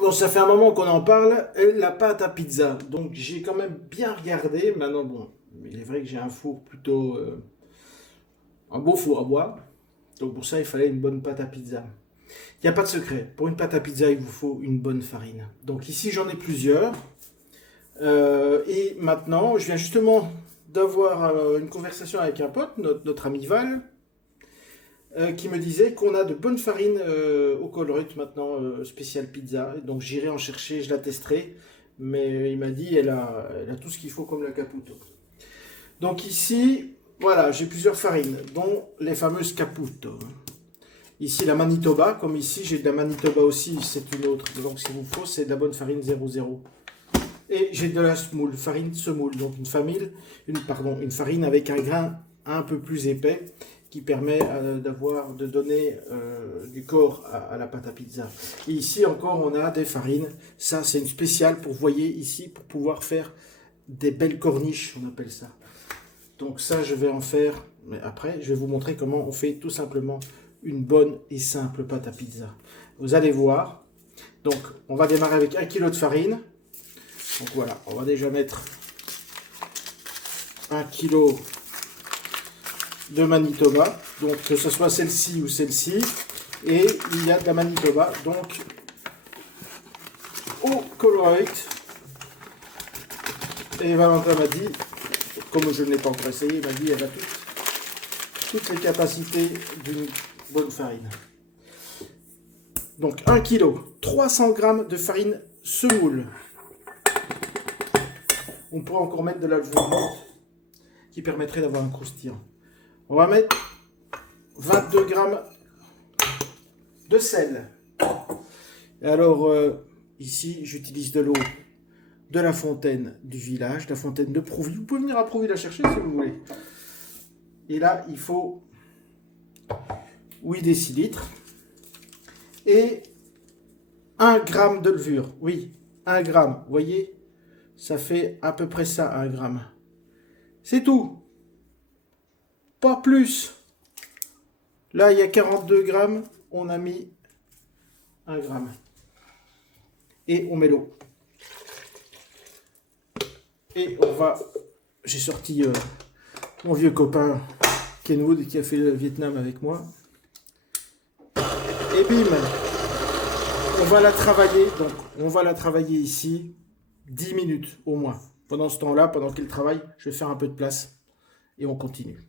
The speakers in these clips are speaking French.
Bon, ça fait un moment qu'on en parle, la pâte à pizza. Donc j'ai quand même bien regardé. Maintenant, bon, il est vrai que j'ai un four plutôt... un beau four à bois. Donc pour ça, il fallait une bonne pâte à pizza. Il n'y a pas de secret. Pour une pâte à pizza, il vous faut une bonne farine. Donc ici, j'en ai plusieurs. Et maintenant, je viens justement d'avoir une conversation avec un pote, notre ami Val, qui me disait qu'on a de bonnes farines au Colruyt maintenant, spécial pizza. Donc j'irai en chercher, je la testerai. Mais il m'a dit elle a tout ce qu'il faut comme la Caputo. Donc ici, voilà, j'ai plusieurs farines, dont les fameuses Caputo. Ici la Manitoba, comme ici j'ai de la Manitoba aussi, c'est une autre. Donc ce qu'il vous faut, c'est de la bonne farine 00. Et j'ai de la semoule, farine semoule, donc une farine avec un grain un peu plus épais qui permet de donner du corps à la pâte à pizza. Et ici encore, on a des farines. Ça, c'est une spéciale pour, voyez, ici, pour pouvoir faire des belles corniches, on appelle ça. Donc ça, je vais en faire, mais après, je vais vous montrer comment on fait tout simplement une bonne et simple pâte à pizza. Vous allez voir. Donc, on va démarrer avec 1 kg de farine. Donc voilà, on va déjà mettre 1 kg de Manitoba, donc que ce soit celle-ci ou celle-ci, et il y a de la Manitoba, donc au Colruyt. Et Valentin m'a dit, comme je ne l'ai pas encore essayé, il m'a dit elle a toutes les capacités d'une bonne farine. Donc 1 kg, 300 g de farine semoule. On pourrait encore mettre de la levure morte qui permettrait d'avoir un croustillant. On va mettre 22 g de sel. Et alors, ici, j'utilise de l'eau de la fontaine du village, la fontaine de Prouvy. Vous pouvez venir à Prouvy la chercher si vous voulez. Et là, il faut 8 décilitres et 1 g de levure. Oui, 1 g. Vous voyez, ça fait à peu près ça, 1 g. C'est tout. Pas plus. Là, il y a 42 grammes. On a mis 1 g. Et on met l'eau. Et on va... J'ai sorti mon vieux copain Kenwood qui a fait le Vietnam avec moi. Et bim, on va la travailler. Donc, on va la travailler ici 10 minutes au moins. Pendant ce temps-là, pendant qu'il travaille, je vais faire un peu de place. Et on continue.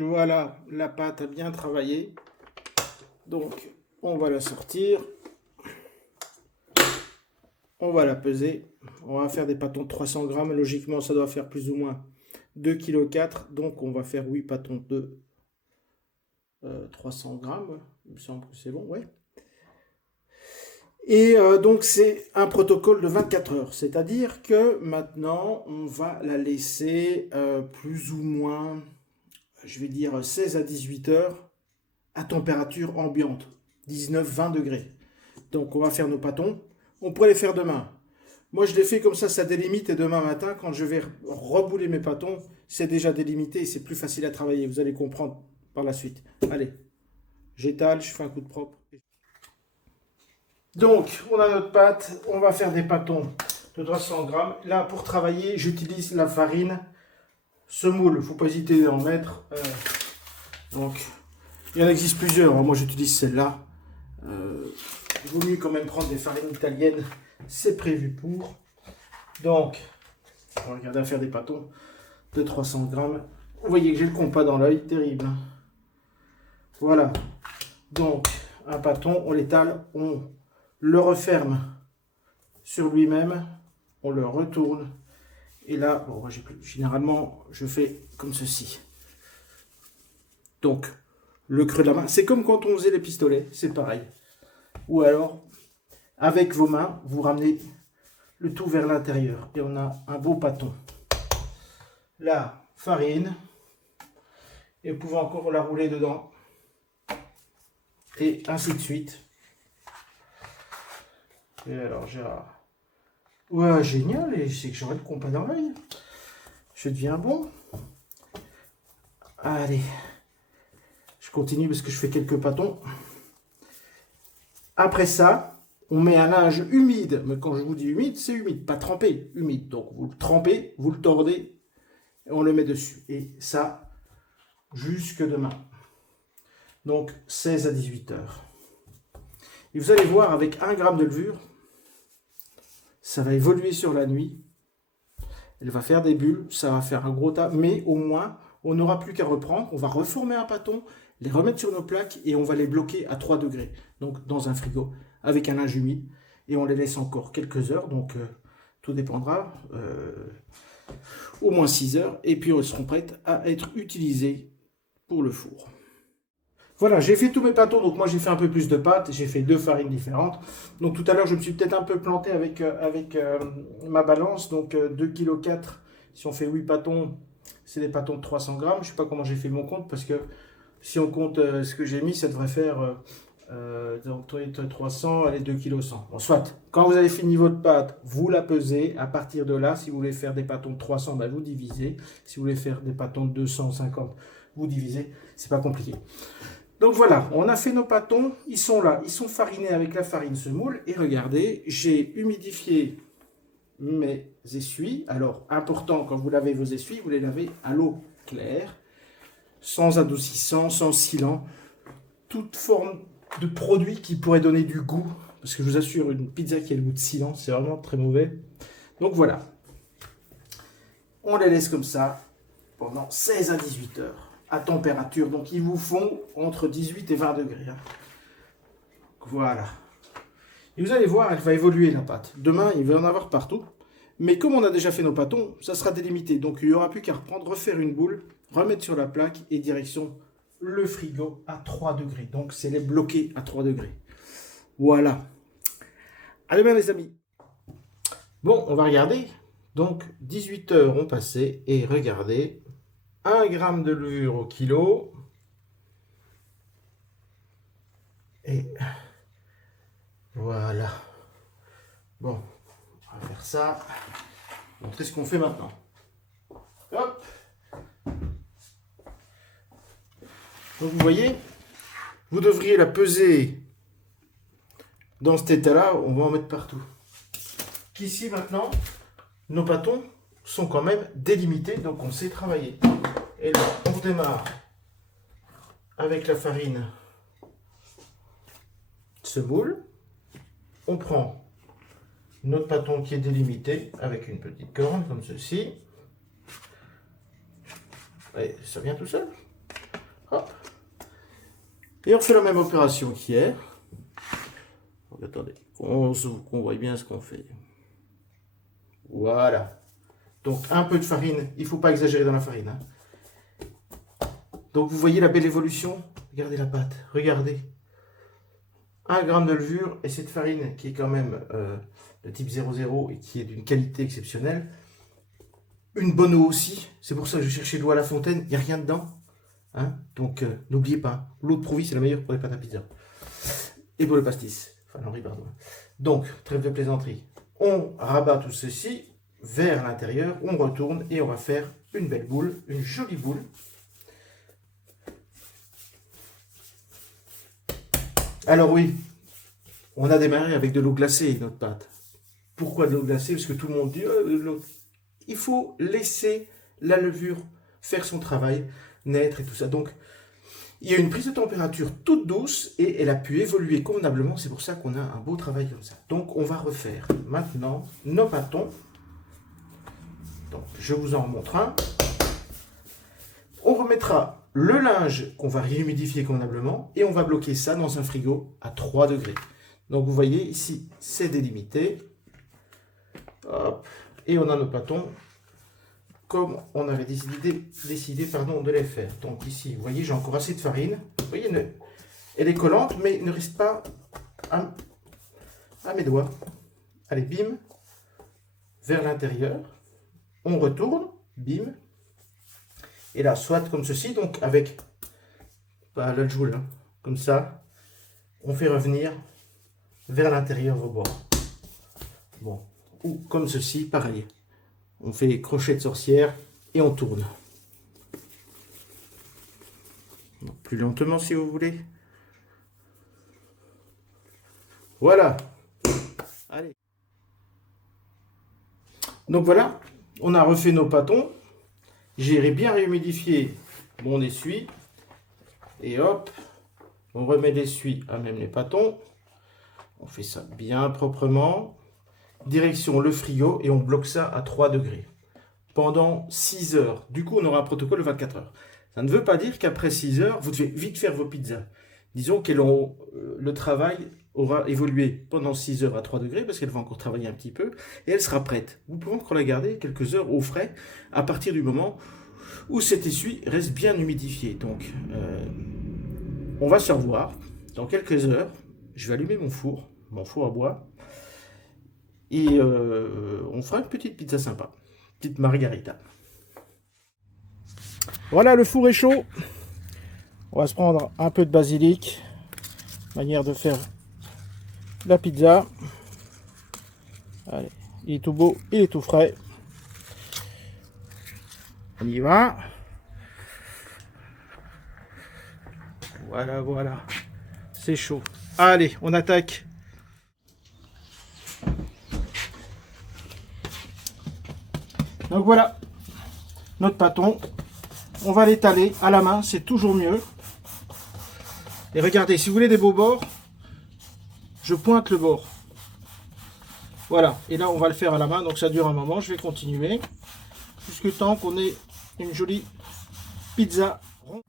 Voilà, la pâte a bien travaillé. Donc, on va la sortir. On va la peser. On va faire des pâtons de 300 grammes. Logiquement, ça doit faire plus ou moins 2,4 kg. Donc, on va faire 8 pâtons de 300 grammes. Il me semble que c'est bon, ouais. Et donc, c'est un protocole de 24 heures. C'est-à-dire que maintenant, on va la laisser plus ou moins, je vais dire 16 à 18 heures à température ambiante, 19-20 degrés. Donc, on va faire nos pâtons. On pourrait les faire demain. Moi, je les fais comme ça délimite. Et demain matin, quand je vais rebouler mes pâtons, c'est déjà délimité et c'est plus facile à travailler. Vous allez comprendre par la suite. Allez, j'étale, je fais un coup de propre. Donc, on a notre pâte. On va faire des pâtons de 300 grammes. Là, pour travailler, j'utilise la farine semoule. Il ne faut pas hésiter à en mettre. Donc, il y en existe plusieurs. Moi, j'utilise celle-là. Il vaut mieux quand même prendre des farines italiennes. C'est prévu pour. Donc, on va regarder à faire des pâtons de 300 grammes. Vous voyez que j'ai le compas dans l'œil. Terrible. Voilà. Donc, un pâton, on l'étale, on le referme sur lui-même, on le retourne. Et là, bon, généralement, je fais comme ceci. Donc, le creux de la main, c'est comme quand on faisait les pistolets, c'est pareil. Ou alors, avec vos mains, vous ramenez le tout vers l'intérieur. Et on a un beau pâton. La farine. Et vous pouvez encore la rouler dedans. Et ainsi de suite. Et alors, Gérard. Ouais, génial. Et c'est que j'aurai le compas dans l'œil. Je deviens bon. Allez, je continue parce que je fais quelques pâtons. Après ça, on met un linge humide. Mais quand je vous dis humide, c'est humide, pas trempé, humide. Donc vous le trempez, vous le tordez et on le met dessus. Et ça, jusque demain. Donc 16 à 18 heures. Et vous allez voir, avec 1 gramme de levure, ça va évoluer sur la nuit. Elle va faire des bulles, ça va faire un gros tas, mais au moins, on n'aura plus qu'à reprendre. On va reformer un pâton, les remettre sur nos plaques et on va les bloquer à 3 degrés. Donc dans un frigo, avec un linge humide. Et on les laisse encore quelques heures, donc tout dépendra. Au moins 6 heures. Et puis elles seront prêtes à être utilisées pour le four. Voilà, j'ai fait tous mes pâtons, donc moi j'ai fait un peu plus de pâtes, j'ai fait 2 farines différentes. Donc tout à l'heure je me suis peut-être un peu planté avec, ma balance, donc 2,4 kg, si on fait 8 pâtons, c'est des pâtons de 300 grammes. Je ne sais pas comment j'ai fait mon compte, parce que si on compte ce que j'ai mis, ça devrait faire donc 300, et 2,1 kg. Bon, soit, quand vous avez fini votre pâte, vous la pesez, à partir de là, si vous voulez faire des pâtons de 300, ben vous divisez, si vous voulez faire des pâtons de 250, vous divisez, c'est pas compliqué. Donc voilà, on a fait nos pâtons, ils sont là, ils sont farinés avec la farine semoule. Et regardez, j'ai humidifié mes essuies. Alors, important, quand vous lavez vos essuies, vous les lavez à l'eau claire, sans adoucissant, sans silant, toute forme de produit qui pourrait donner du goût. Parce que je vous assure, une pizza qui a le goût de silant, c'est vraiment très mauvais. Donc voilà, on les laisse comme ça pendant 16 à 18 heures. À température, donc ils vous font entre 18 et 20 degrés. Voilà. Et vous allez voir, elle va évoluer la pâte. Demain, il va y en avoir partout. Mais comme on a déjà fait nos pâtons, ça sera délimité. Donc il n'y aura plus qu'à reprendre, refaire une boule, remettre sur la plaque et direction le frigo à 3 degrés. Donc c'est les bloquer à 3 degrés. Voilà. À demain les amis. Bon, on va regarder. Donc 18 heures ont passé et regardez. 1 gramme de levure au kilo. Et voilà. Bon, on va faire ça. Montrer ce qu'on fait maintenant. Hop. Donc vous voyez, vous devriez la peser dans cet état-là. On va en mettre partout. Qu'ici maintenant, nos pâtons sont quand même délimités, donc on sait travailler. Et là, on démarre avec la farine semoule. On prend notre pâton qui est délimité avec une petite corne comme ceci. Et ça vient tout seul. Hop. Et on fait la même opération qu'hier. Attendez, qu'on voit bien ce qu'on fait. Voilà. Donc un peu de farine, il ne faut pas exagérer dans la farine. Hein. Donc vous voyez la belle évolution. Regardez la pâte, regardez. 1 gramme de levure et cette farine qui est quand même de type 00 et qui est d'une qualité exceptionnelle. Une bonne eau aussi, c'est pour ça que je cherchais de l'eau à la fontaine, il n'y a rien dedans. Hein. Donc n'oubliez pas, l'eau de Provie c'est la meilleure pour les pâtes à pizza. Et pour le pastis, enfin non, pardon. Donc, trêve de plaisanterie. On rabat tout ceci vers l'intérieur, on retourne et on va faire une belle boule, une jolie boule. Alors oui, on a démarré avec de l'eau glacée, notre pâte. Pourquoi de l'eau glacée? Parce que tout le monde dit, il faut laisser la levure faire son travail, naître et tout ça. Donc, il y a une prise de température toute douce et elle a pu évoluer convenablement. C'est pour ça qu'on a un beau travail comme ça. Donc, on va refaire maintenant nos pâtons. Donc, je vous en remontre un. On remettra le linge qu'on va réhumidifier convenablement et on va bloquer ça dans un frigo à 3 degrés. Donc vous voyez ici, c'est délimité. Hop. Et on a nos pâtons comme on avait décidé de les faire. Donc ici, vous voyez, j'ai encore assez de farine. Vous voyez, elle est collante, mais il ne reste pas à mes doigts. Allez, bim, vers l'intérieur. On retourne, bim. Et là, soit comme ceci, donc avec la joule, hein, comme ça, on fait revenir vers l'intérieur vos bords. Bon, ou comme ceci, pareil. On fait crochet de sorcière et on tourne. Plus lentement si vous voulez. Voilà. Allez. Donc voilà, on a refait nos pâtons. J'ai bien réhumidifié mon essuie. Et hop, on remet l'essuie à même les pâtons. On fait ça bien proprement. Direction le frigo et on bloque ça à 3 degrés. Pendant 6 heures. Du coup, on aura un protocole de 24 heures. Ça ne veut pas dire qu'après 6 heures, vous devez vite faire vos pizzas. Disons que le travail aura évolué pendant 6 heures à 3 degrés parce qu'elle va encore travailler un petit peu et elle sera prête. Vous pouvez encore la garder quelques heures au frais à partir du moment où cet essuie reste bien humidifié. Donc, on va se revoir dans quelques heures. Je vais allumer mon four à bois et on fera une petite pizza sympa, petite margarita. Voilà, le four est chaud. On va se prendre un peu de basilic, manière de faire la pizza. Allez, il est tout beau, il est tout frais. On y va. Voilà, voilà. C'est chaud. Allez, on attaque. Donc voilà, notre pâton. On va l'étaler à la main, c'est toujours mieux. Et regardez, si vous voulez des beaux bords, je pointe le bord. Voilà, et là on va le faire à la main, donc ça dure un moment. Je vais continuer jusqu'à temps qu'on ait une jolie pizza ronde.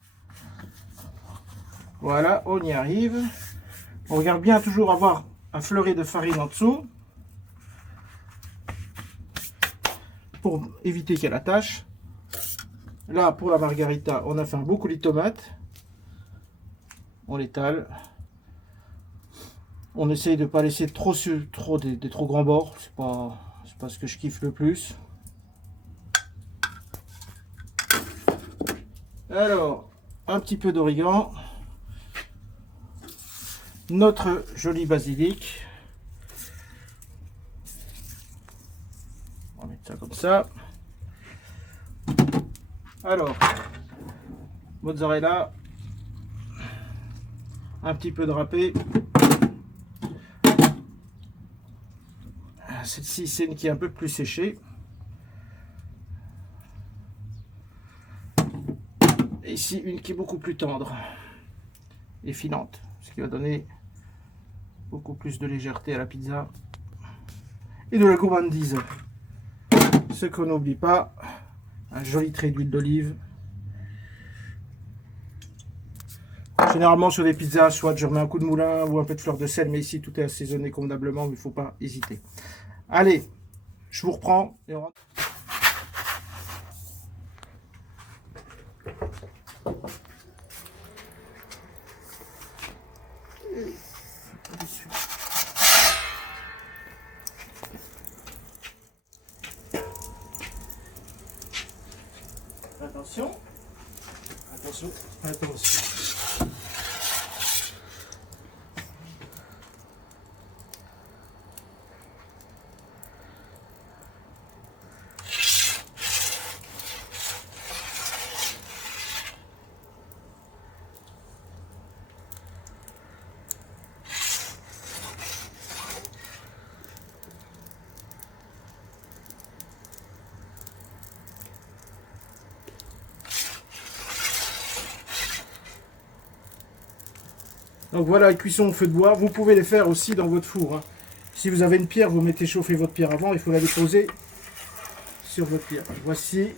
Voilà, on y arrive. On regarde bien toujours avoir un fleuret de farine en dessous pour éviter qu'elle attache. Là, pour la margarita, on a fait un beau coulis de tomates. On l'étale. On essaye de ne pas laisser des trop grands bords. C'est pas ce que je kiffe le plus. Alors, un petit peu d'origan. Notre joli basilic. On va mettre ça comme ça. Alors, mozzarella, un petit peu de râpé. Celle-ci, c'est une qui est un peu plus séchée. Et ici, une qui est beaucoup plus tendre et filante, ce qui va donner beaucoup plus de légèreté à la pizza et de la gourmandise. Ce qu'on n'oublie pas, un joli trait d'huile d'olive. Généralement sur les pizzas, soit je remets un coup de moulin ou un peu de fleur de sel, mais ici tout est assaisonné convenablement, mais il ne faut pas hésiter. Allez, je vous reprends et on rentre. Attention, attention, attention. Donc voilà, la cuisson au feu de bois. Vous pouvez les faire aussi dans votre four, hein. Si vous avez une pierre, vous mettez chauffer votre pierre avant. Il faut la déposer sur votre pierre. Voici